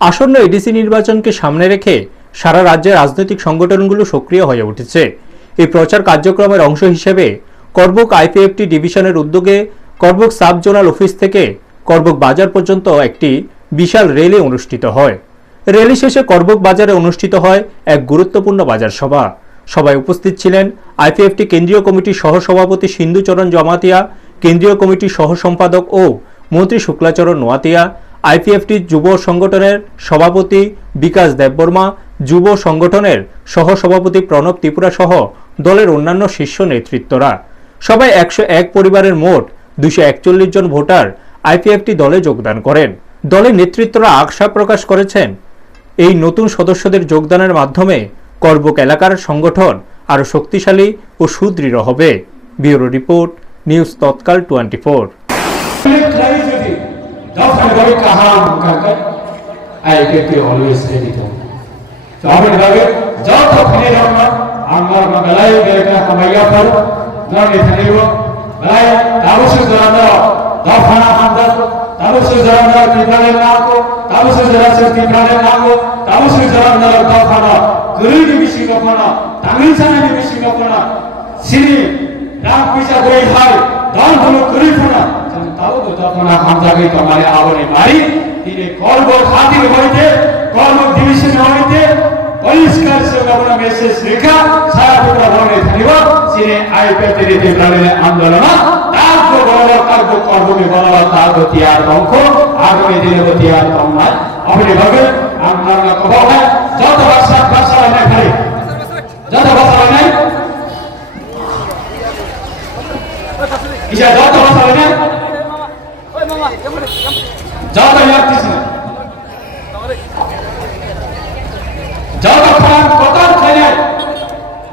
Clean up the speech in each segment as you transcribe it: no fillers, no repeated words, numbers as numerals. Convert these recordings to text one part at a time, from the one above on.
আসন্ন এডিসি নির্বাচনকে সামনে রেখে সারা রাজ্যের রাজনৈতিক সংগঠনগুলো সক্রিয় হয়ে উঠেছে। এই প্রচার কার্যক্রমের অংশ হিসেবে করবুক আইপিএফটি ডিভিশনের উদ্যোগে করবুক সাব জোনাল অফিস থেকে করবুক বাজার পর্যন্ত একটি বিশাল র্যালি অনুষ্ঠিত হয়। র্যালি শেষে করবুক বাজারে অনুষ্ঠিত হয় এক গুরুত্বপূর্ণ বাজার সভা। সভায় উপস্থিত ছিলেন আইপিএফটি কেন্দ্রীয় কমিটির সহসভাপতি সিন্ধুচরণ জমাতিয়া, কেন্দ্রীয় কমিটির সহ সম্পাদক ও মন্ত্রী শুক্লাচরণ নোয়াতিয়া, আইপিএফটি যুব সংগঠনের সভাপতি বিকাশ দেববর্মা, যুব সংগঠনের সহসভাপতি প্রণব ত্রিপুরা সহ দলের অন্যান্য শীর্ষ নেতৃত্বরা। সবাই 101 পরিবারের মোট 241 জন ভোটার আইপিএফটি দলে যোগদান করেন। দলের নেতৃত্বরা আশা প্রকাশ করেছেন এই নতুন সদস্যদের যোগদানের মাধ্যমে করবুক এলাকার সংগঠন আরও শক্তিশালী ও সুদৃঢ় হবে। ব্যুরো রিপোর্ট, নিউজ তৎকাল 24।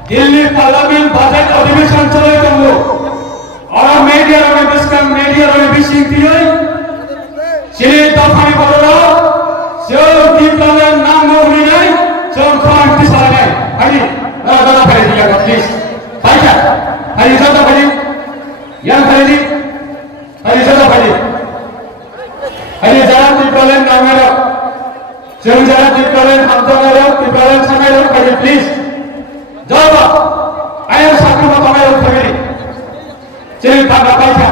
दिल्ली पार्लियामेंट बजट अधिवेशन चले गयो और मीडिया में डिस्कस मीडिया में विषय दिए सिले दफानी बड़ो जो दीपले नाम उनी नहीं जो खान पिसाले नहीं हरी दादा करे दिया प्लीज भाईजा हरी दादा भाई यार हरी हरी दादा भाई हरी जरा दीपले नाम रो जो जरा दीपले हम तो रो दीपले समय रो हरी प्लीज जाओ आया साथी में तुम्हारे उठे चल बाबा पैसा